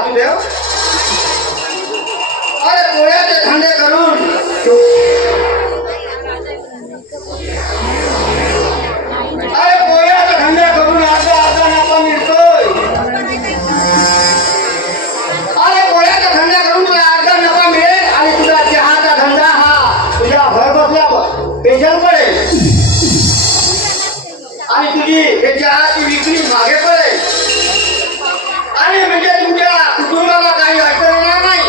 वासुदेव अरे पोळ्याचे धंदे करून अर्धा अर्धा नफा मिळतोय अरे पोळ्याचा धंदा करून तुला अर्धा नफा मिळेल आणि तुझा चहाचा धंदा हा तुझ्या घर बसल्या पेशल पडेल आणि तुझी हे चहाची विक्री मागे पडेल आणि म्हणजे तुझ्या कुटुंबाला काही अडचण येणार नाही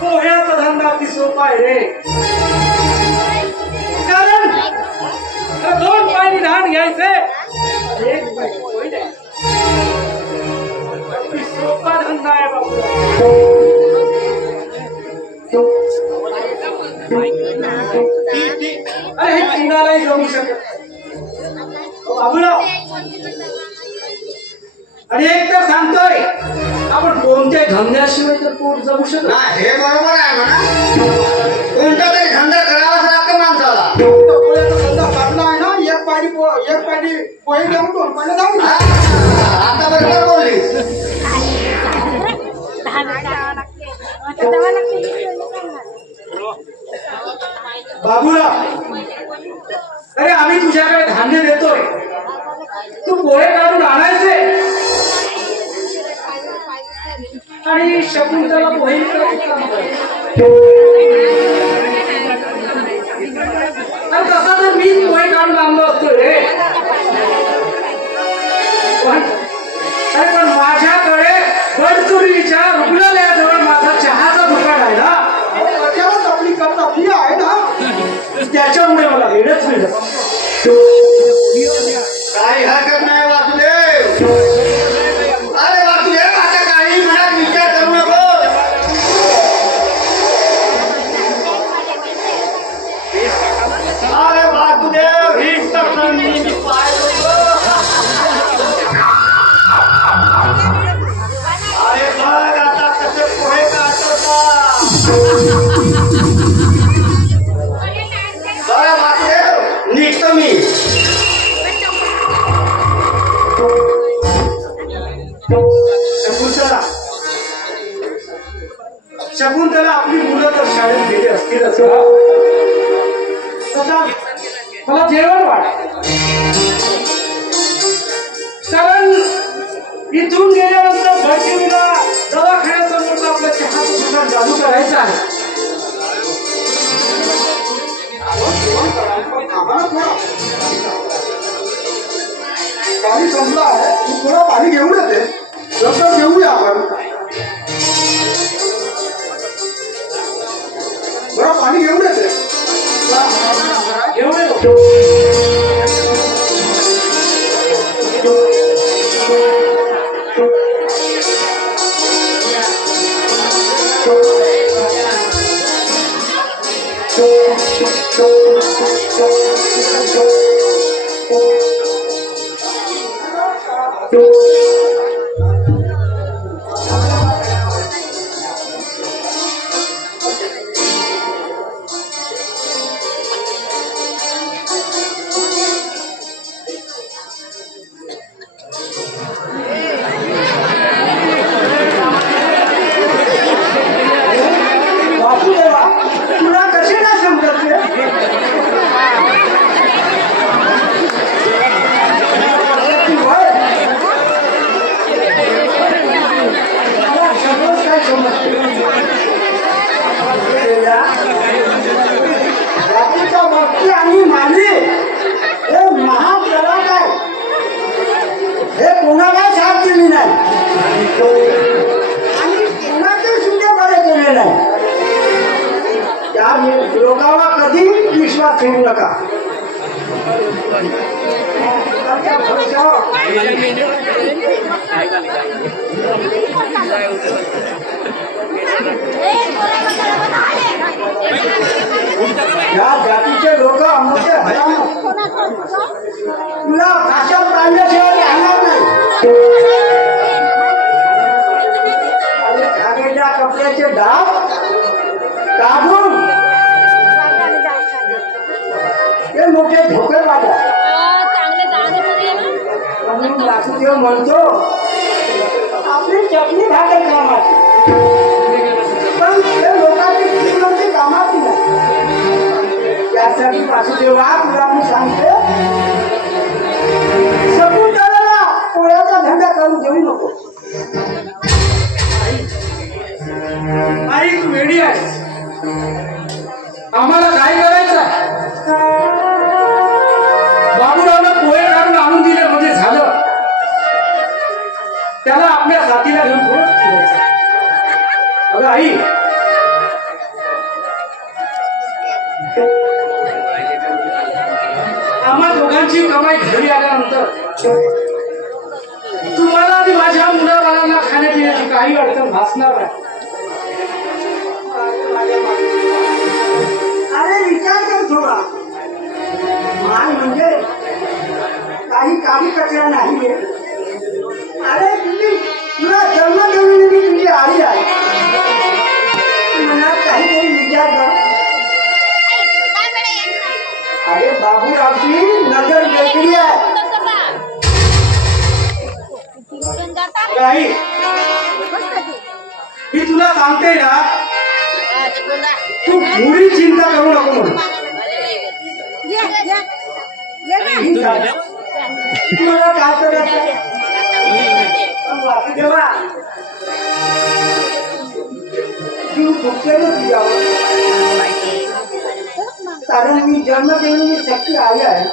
पोह्याचा धंदा अगदी सोपा आहे रे कारण 2 पाणी धान घ्यायचे 1 पाणी पोहे द्यायचे अगदी सोपा धंदा आहे बाबू अरे हे कुणालाही जमू शकत बाबूराव आणि एक तर सांगतोय आपण कोणत्या धंद्याशिवाय तर पोट जगू शकत नाही हे बरोबर आहे म्हणा कोणता तरी धंदा करावाच लागतो माणसाला धंदा काढला आहे ना एक पाणी पोहे घेऊन 2 पाणी धावून आता बरोबर बोलली बाबूराव अरे आम्ही तुझ्याकडे धान्य देतोय तू पोहे काढून आणायचे आणि शकुंतला पोहे तसा तर मी पोहे काढून आणलो असतो रे पण माझ्याकडे गडचिरोलीच्या रुग्णालयाजवळ माझा चहाचा दुकान आहे ना आपली कप आपली आहे ना त्याच्यामुळे मला वेळच मिळत काही हरकत नाही वासुदेव अरे वासुदेव आता काही मनात विचार करू नको अरे वासुदेव ही मी पाहिलं अरे बघ आता कसे पोहे काढतो बरं वासुदेव निघतो मी शकुंतला आपली मुलं तर शाळेत गेली असतीलच मला जेवण वाट कारण इथून गेल्यानंतर भटजीला दवाखान्यासमोरचं आपलं चहाचं दुकान चालू करायचं आहे पाणी संपलं आहे तू थोडं पाणी घेऊन येते लवकर घेऊया आपण बरं पाणी घेऊन येते घेऊन येतो आणि मानली हे महाप्रलय आहे हे कोणाला साथ दिली नाही आणि कोणाचे सुद्धा बरे केले नाही त्या लोकांना कधी विश्वास ठेवू नका या जातीचे लोक आमचे तुला भाषा पाळल्याशिवाय राहणार नाही. म्हणतो आपली चटणी भाकर कामाची, पण ते लोकांची श्रीमंती कामाची नाही. त्यासाठी वासुदेवा तुला मी सांगते, शकुंतलाला पोळ्याचा धंदा करून देऊ नको. आई तू वेडी आहेस. आम्हाला काय करायचं? बाबूरावला पोहे काढून आणून दिले म्हणजे झालं. त्याला आपल्या साथीला घेऊन थोडं फिरायचं. अगं आई, आम्हा दोघांची कमाई घरी आल्यानंतर तुम्हाला आणि माझ्या मुलाबाळांना खाण्यापिण्याची काही अडचण भासणार नाही. अरे विचार कर थोडा. मान म्हणजे काही काही कचरा नाही. अरे तुला जन्म देऊन तुझी आई आहे. मनात काहीतरी विचार कर. अरे बाबूरावची नजर वेगळी आहे. आई, मी तुला सांगते ना, तू मुळी चिंता करू नको म्हणून. तुला काय करायचं? वासुदेवा जीव फुकते ना तुझ्यावर, कारण मी जन्म देऊन शक्ती आई आहे.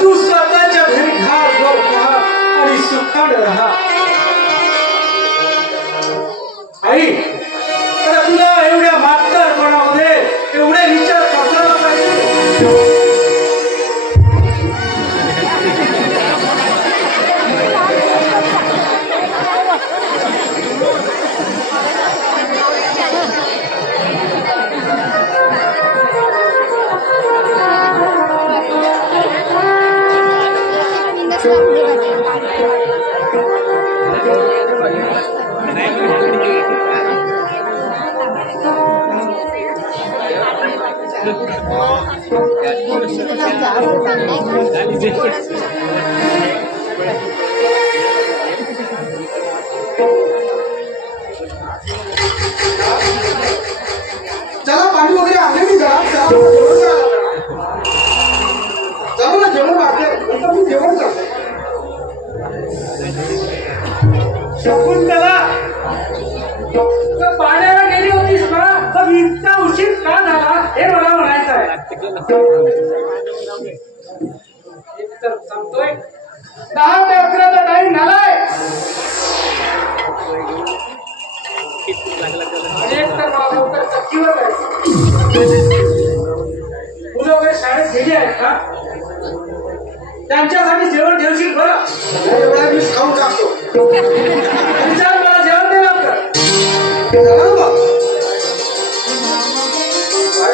तू स्वतःच्या घरी घाल वर खा आणि सुखाने राहा. आई, तर तुला एवढ्या म्हातारपणामध्ये एवढे विचार करायला पाहिजे. चला पाणी वगैरे आणले मी जरा चला ना जेवण वाटते मी जेवण करतो. शकुंतला, तर पाण्याला गेली होतीस ना, मग इतका उशीर का झाला हे मला म्हणायचं आहे. तर सांगतोय 10 ते 11चा टाइम झालाय. एक तर मला लवकर चक्कीवर जायचं. मुलं वगैरे शाळेत गेली आहेत का? त्यांच्यासाठी जेवण ठेवशील बरं. एवढा मी खाऊन टाकतो. विचार मला जेवण दे लवकर.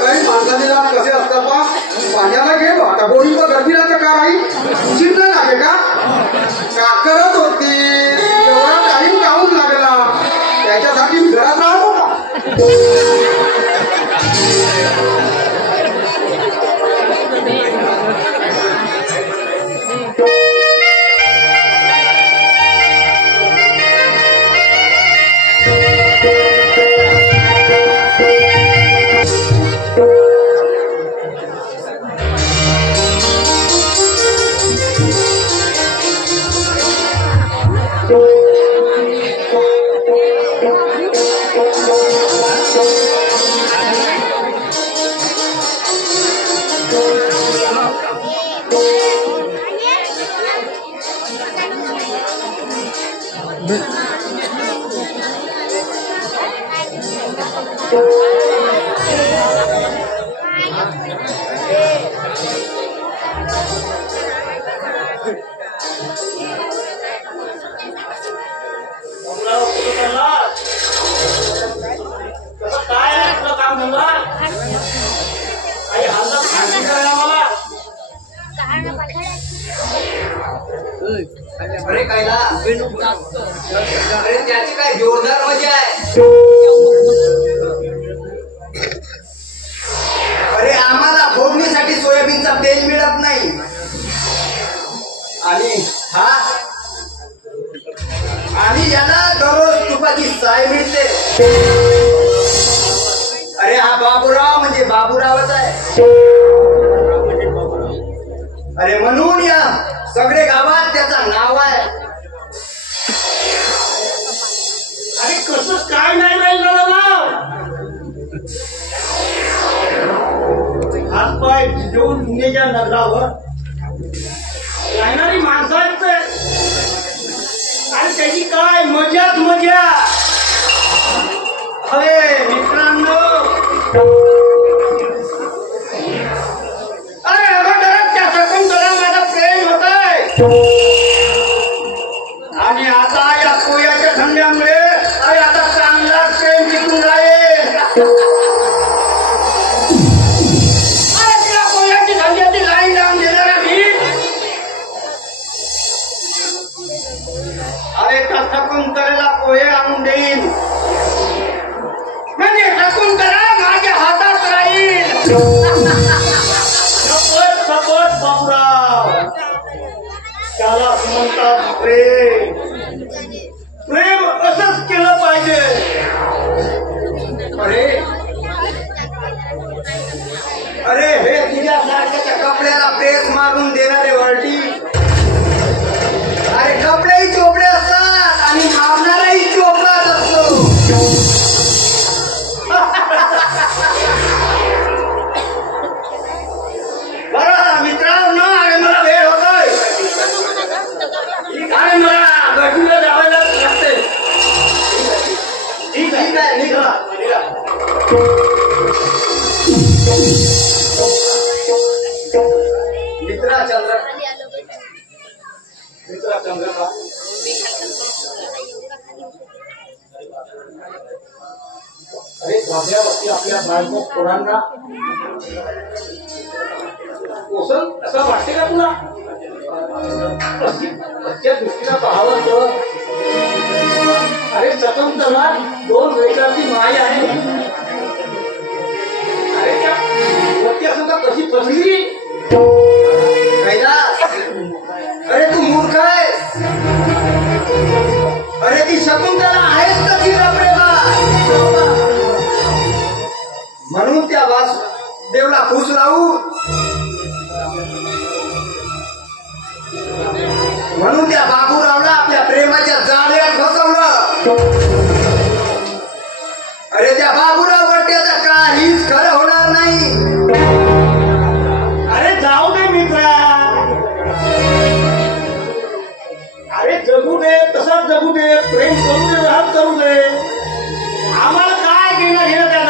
काही माणसाने जाण कसे असतात बा. पाण्याला घे आता बोरी गर्दी राहते का राही उशीर नाही लागे का करत होती. एवढा टाईम काहून लागला त्याच्यासाठी मी घरात राहतो का. अरे कायला अरे त्याची काय जोरदार मजा आहे. अरे आम्हाला फोडणीसाठी सोयाबीनचा तेल मिळत नाही आणि याला दररोज तुपाची साय मिळते. अरे हा बाबूराव म्हणजे बाबूरावच आहे. अरे म्हणून या सगळे गावात त्याचं नाव आहे. अरे कसं काय नाही राहिलं नाव. हातपाय घेऊन पुण्याच्या नगरावर राहणारी माणसाच आणि त्याची काय मजाच मजा. अरे मित्रांनो, अरे अगोदरच त्या शकुंतला माझा प्रेम होत आहे आणि आता या पोयाच्या धंद्यामुळे अरे आता चांगला प्रेम टिकून राहील. अरे तिला पोयाची धंद्याची लाईन लावून देणार मी. अरे त्या शकुंतलेला पोहे आणून देईन म्हणजे शकुंतला माझ्या हातात राहील. सपट सपट बाबूराव, त्याला म्हणतात प्रेम. प्रेम असंच केलं पाहिजे. अरे हे तुझ्यासारख्याच्या कपड्याला प्रेस मारून देणारे वरटी. अरे कपडेही चोपडे असतात आणि मारणाराही चोपडाच असतो. बरं मित्रांनो, अरे मला वेळ होत मित्रा चंद्रका अरे धाब्यावरती आपल्या बायको पोरांना पोषण असं वाटते का तुला? त्या दृष्टीनं पाहावं तर अरे स्वतंत्रला 2 वेळाची माय आहे. अरे त्या वरती सुद्धा कशी फसली. अरे तू मूर्ख आहेस. अरे ती शकुंतला आहेच कशी प्रेमा. म्हणून त्या वासुदेवला खुश लावू, म्हणून त्या बाबूरावला आपल्या प्रेमाच्या जाळ्यात फसवलं. अरे त्या बाबूराव त्याचं काहीच खरं होणार नाही. अरे जाऊ दे मित्रा. अरे जगू दे, तसाच जगू दे, प्रेम करू दे, राहत करू दे. आम्हाला काय घेणं घेणं त्या